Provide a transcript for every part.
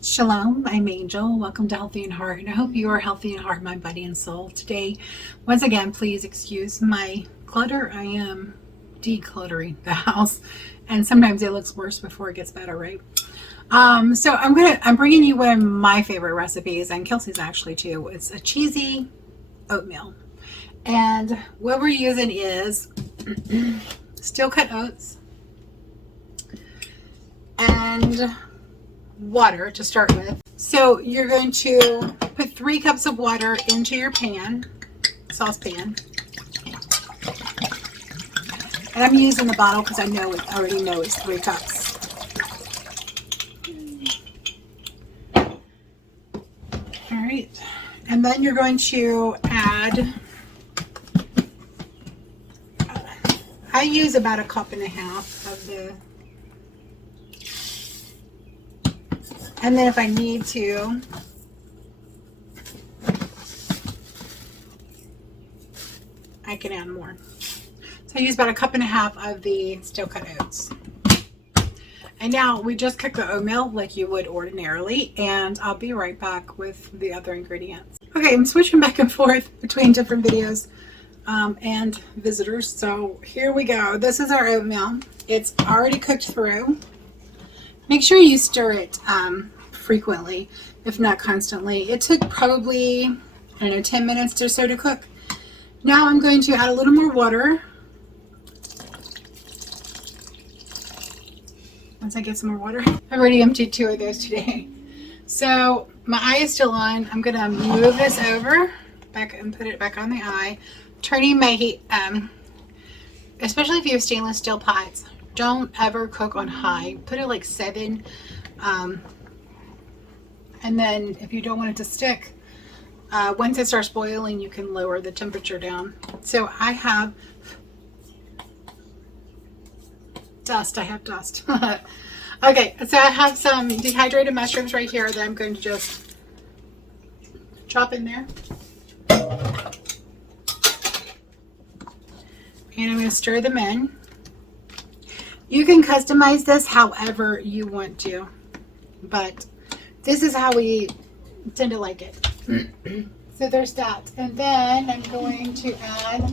Shalom, I'm Angel. Welcome to Healthy in Heart, and I hope you are healthy in heart, mind, body, and soul. Today, once again, please excuse my clutter. I am decluttering the house, and sometimes it looks worse before it gets better, right? So I'm bringing you one of my favorite recipes, and Kelsey's actually too. It's a cheesy oatmeal, and what we're using is steel cut oats and water to start with. So you're going to put 3 cups of water into your saucepan. And I'm using the bottle because I already know it's 3 cups. All right. And then you're going to add, I use about 1.5 cups of the, and then if I need to, I can add more. So I use about 1.5 cups of the steel cut oats. And now we just cook the oatmeal like you would ordinarily, and I'll be right back with the other ingredients. Okay, I'm switching back and forth between different videos and visitors. So here we go. This is our oatmeal. It's already cooked through. Make sure you stir it frequently, if not constantly. It took probably, I don't know, 10 minutes or so to cook. Now I'm going to add a little more water. Once I get some more water. I've already emptied 2 of those today. So my eye is still on. I'm going to move this over back and put it back on the eye. Turning my heat, especially if you have stainless steel pots, don't ever cook on high. Put it like 7. And then if you don't want it to stick, once it starts boiling, you can lower the temperature down. So I have dust. Okay, so I have some dehydrated mushrooms right here that I'm going to just chop in there. And I'm going to stir them in. You can customize this however you want to, but this is how we tend to like it. So there's that. And then I'm going to add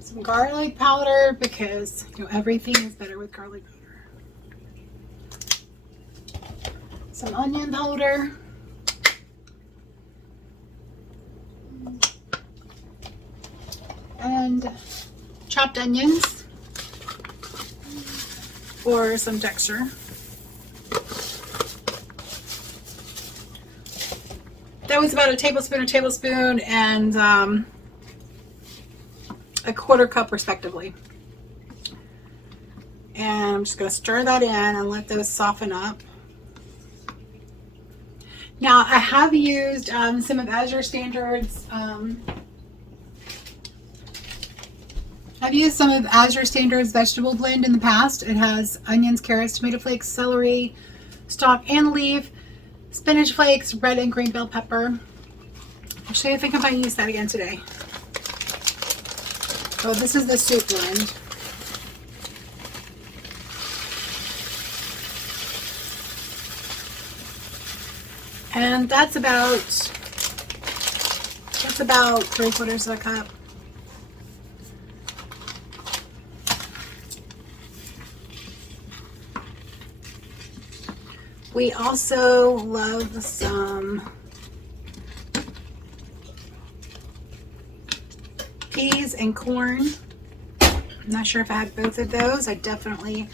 some garlic powder because everything is better with garlic powder. Some onion powder. And chopped onions for some texture. That was about a tablespoon, and 1/4 cup respectively. And I'm just going to stir that in and let those soften up. Now I have used some of Azure Standard's vegetable blend in the past. It has onions, carrots, tomato flakes, celery, stalk and leaf, spinach flakes, red and green bell pepper. Actually, I think I might use that again today. Oh, this is the soup blend. And that's about 3/4 of a cup. We also love some peas and corn. I'm not sure if I have both of those. I definitely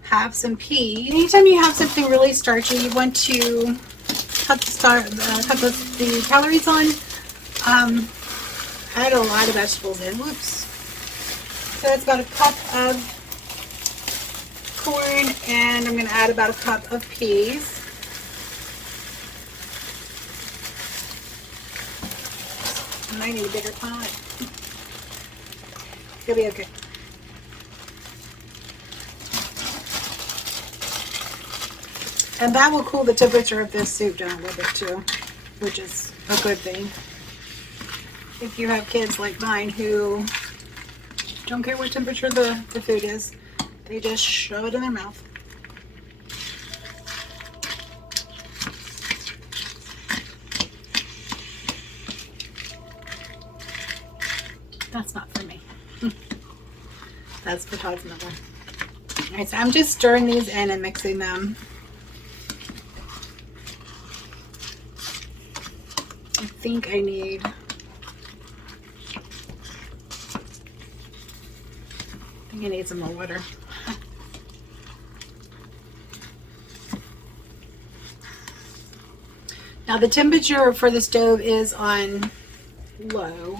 have some peas. Anytime you have something really starchy, you want to cut the calories on. add a lot of vegetables in. Whoops. So it's about a cup of corn, and I'm going to add about a cup of peas. I might need a bigger pot. It'll be okay. And that will cool the temperature of this soup down a little bit too, which is a good thing. If you have kids like mine who don't care what temperature the food is, they just shove it in their mouth. That's not for me. That's for Todd's mother. Alright, so I'm just stirring these in and mixing them. I think I need some more water. Now the temperature for the stove is on low.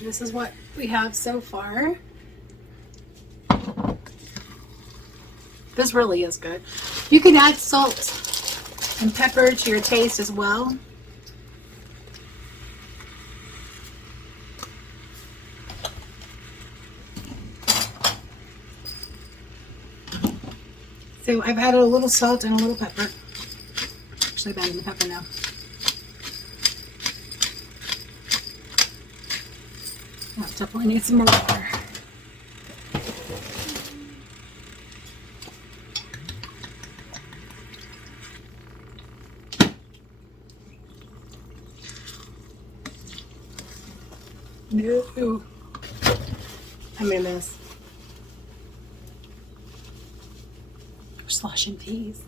This is what we have so far. This really is good. You can add salt and pepper to your taste as well. So I've added a little salt and a little pepper. Actually, I'm adding the pepper now. Oh, definitely need some more water. No. I made a mess. We're sloshing peas.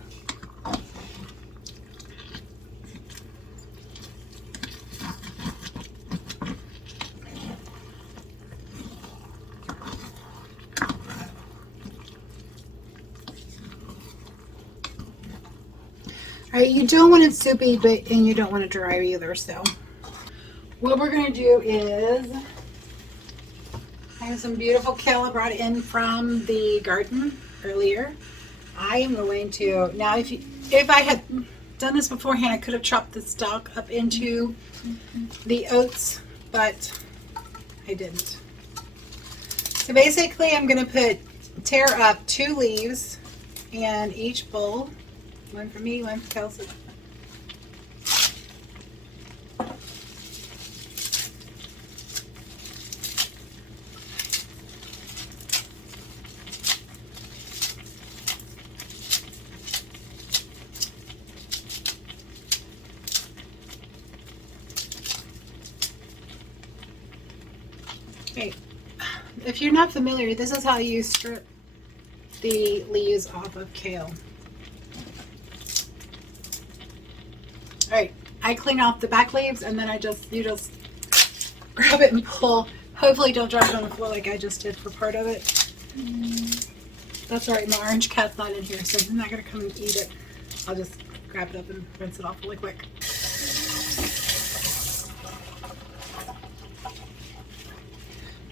Alright, you don't want it soupy, and you don't want it dry either, so what we're going to do is, I have some beautiful kale I brought in from the garden earlier. I am going to, now if I had done this beforehand, I could have chopped the stalk up into the oats, but I didn't. So basically I'm going to tear up 2 leaves in each bowl. One for me, one for Kelsey. Okay, if you're not familiar, this is how you strip the leaves off of kale. Alright, I clean off the back leaves and then you just grab it and pull. Hopefully don't drop it on the floor like I just did for part of it. That's alright, my orange cat's not in here, so he's not going to come and eat it. I'll just grab it up and rinse it off really quick.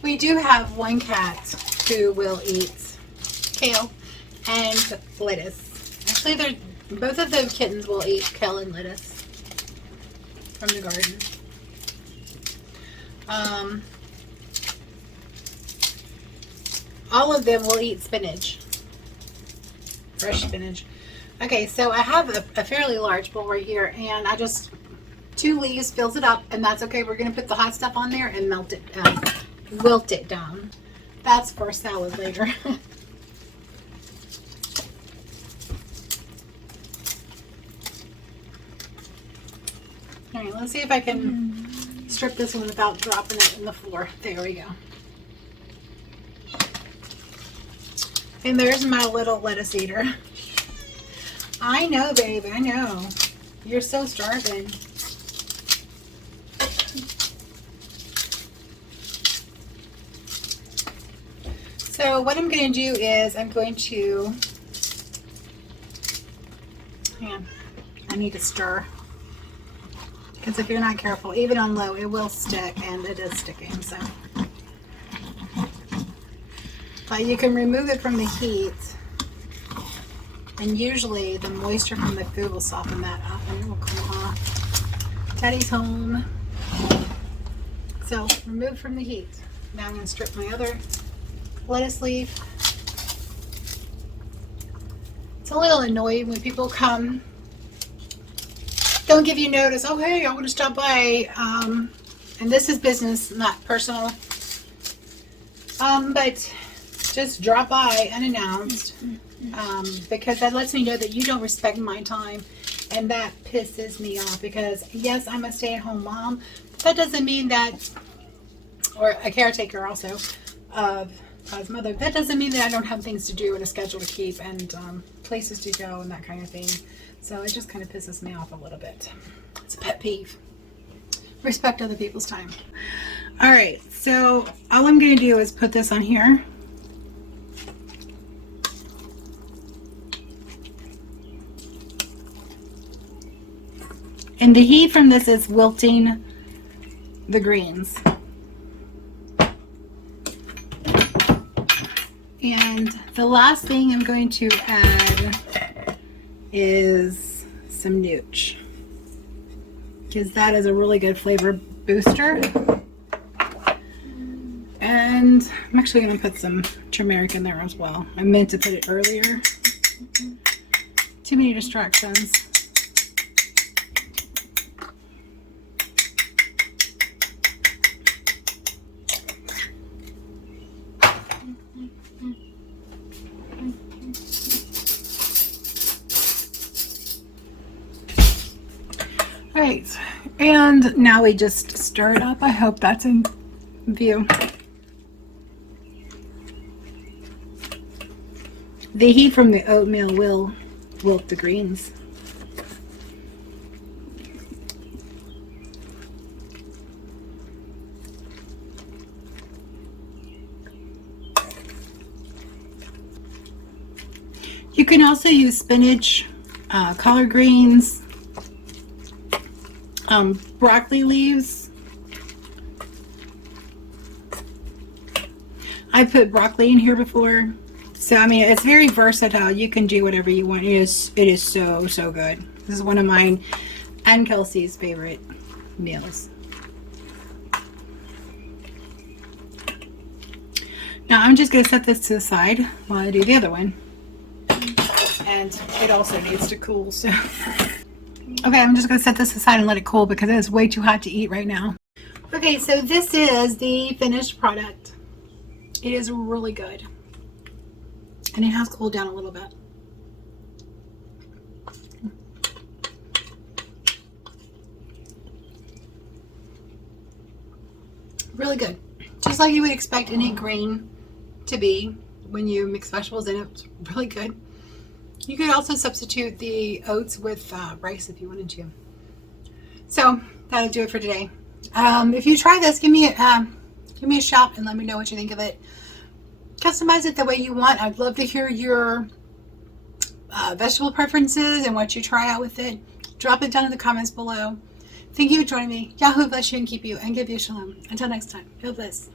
We do have one cat who will eat kale and lettuce. Actually, both of the kittens will eat kale and lettuce from the garden. All of them will eat spinach, fresh spinach. Okay, so I have a fairly large bowl right here, and I just 2 leaves fills it up, and that's okay. We're going to put the hot stuff on there and wilt it down. That's for salad later. Alright, let's see if I can strip this one without dropping it in the floor. There we go. And there's my little lettuce eater. I know, babe, I know. You're so starving. So what I'm going to do is I'm going to, hang on, I need to stir. because if you're not careful, even on low, it will stick, and it is sticking. So, but you can remove it from the heat, and usually the moisture from the food will soften that up, and it will come off. Daddy's home. So remove from the heat. Now I'm going to strip my other lettuce leaf. It's a little annoying when people come, don't give you notice. Oh, hey, I want to stop by. And this is business, not personal. But just drop by unannounced, because that lets me know that you don't respect my time, and that pisses me off. Because yes, I'm a stay-at-home mom. But that doesn't mean that, or a caretaker also of Todd's mother. That doesn't mean that I don't have things to do and a schedule to keep and places to go and that kind of thing. So it just kind of pisses me off a little bit. It's a pet peeve. Respect other people's time. All right, so all I'm going to do is put this on here. And the heat from this is wilting the greens. And the last thing I'm going to add is some nooch, because that is a really good flavor booster. And I'm actually going to put some turmeric in there as well. I meant to put it earlier. Too many distractions. Right, and now we just stir it up. I hope that's in view. The heat from the oatmeal will wilt the greens. You can also use spinach, collard greens, broccoli leaves. I put broccoli in here before. So, I mean, it's very versatile. You can do whatever you want. It is so good. This is one of mine and Kelsey's favorite meals. Now, I'm just going to set this to the side while I do the other one. And it also needs to cool, so... Okay, I'm just going to set this aside and let it cool because it is way too hot to eat right now. Okay, so this is the finished product. It is really good. And it has cooled down a little bit. Really good. Just like you would expect any grain to be when you mix vegetables in it. It's really good. You could also substitute the oats with rice if you wanted to. So that'll do it for today. If you try this, give me a shout and let me know what you think of it. Customize it the way you want. I'd love to hear your vegetable preferences and what you try out with it. Drop it down in the comments below. Thank you for joining me. Yahoo bless you and keep you and give you shalom. Until next time. God bless.